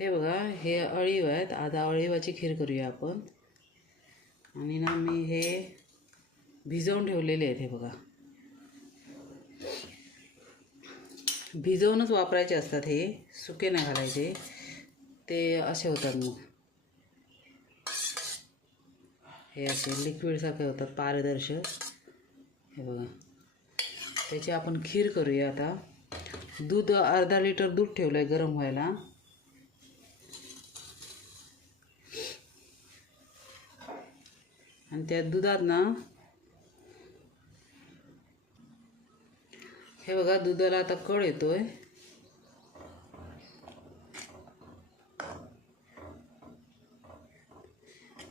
हे बघा हे अळीव आहेत. आता अळीवाची खीर करूया आपण. आणि ना मी हे भिजवून ठेवलेले आहेत हे बघा. भिजवूनच वापरायचे असतात हे. सुके नाही घालायचे. ते असे होतात मग. हे असे लिक्विडसारखे होतात पारदर्शक. हे बघा. त्याची आपण खीर करूया आता. दूध अर्धा लिटर दूध ठेवलं आहे गरम व्हायला. आणि त्या दुधात ना हे बघा दुधाला आता कळ येतोय.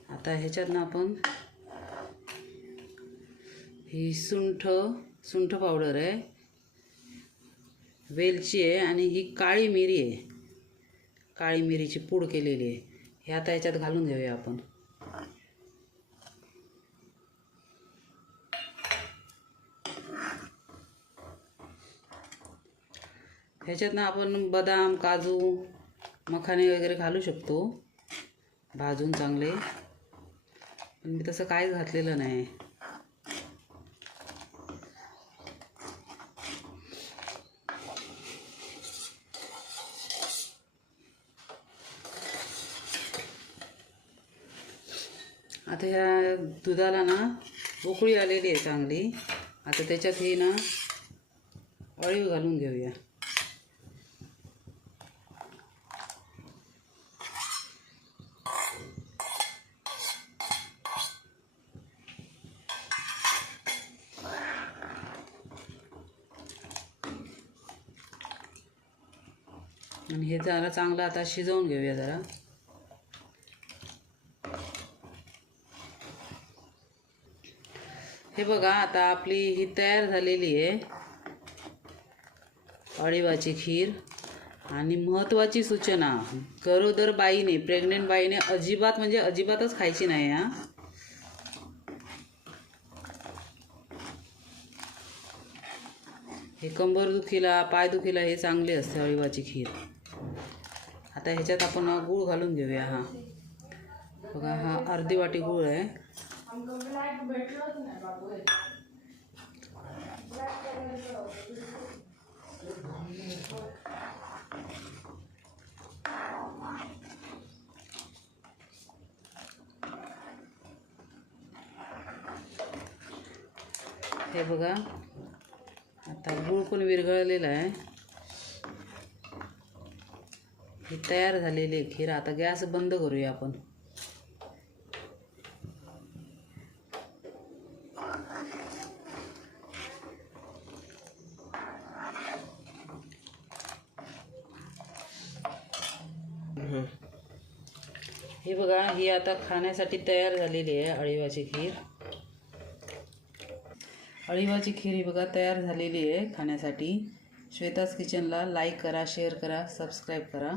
आता ह्याच्यात ना आपण ही सुंठ सुंठ पावडर आहे. वेलची आहे आणि ही काळी मिरी आहे. काळी मिरीची पूड केलेली आहे. हे आता ह्याच्यात घालून घेऊया आपण. ह्याच्यातनं आपण बदाम काजू मखाने वगैरे घालू शकतो. भाजून चांगले. पण मी तसं काहीच घातलेलं नाही. आता ह्या दुधाला ना उकळी आलेली आहे चांगली. आता त्याच्यात हे ना अळीव घालून घेऊया. आणि हे जरा चांगलं आता शिजवून घेऊया जरा. हे बघा आता आपली ही तयार झालेली आहे. अळीवाची खीर आणि महत्त्वाची सूचना. गरोदर बाईने प्रेग्नेंट बाईने अजिबात म्हणजे अजिबातच खायची नाही हा. हे कंबर दुखीला पाय दुखीला हे चांगले असते अळीवाची खीर. आता ह्याच्यात आपण गूळ घालून घेऊया हा. बघा, हा अर्धी वाटी आहे. हे बघा, आता गूळ पण विरघळलेला आहे. ही तयार झालेली आहे खीर आता गॅस बंद करूया आपण. हे बघा ही आता खाण्यासाठी तयार झालेली आहे अळीवाची खीर. अळीवाची खीर ही बघा तयार झालेली आहे खाण्यासाठी. श्वेताज किचनला लाईक करा शेअर करा सबस्क्राईब करा.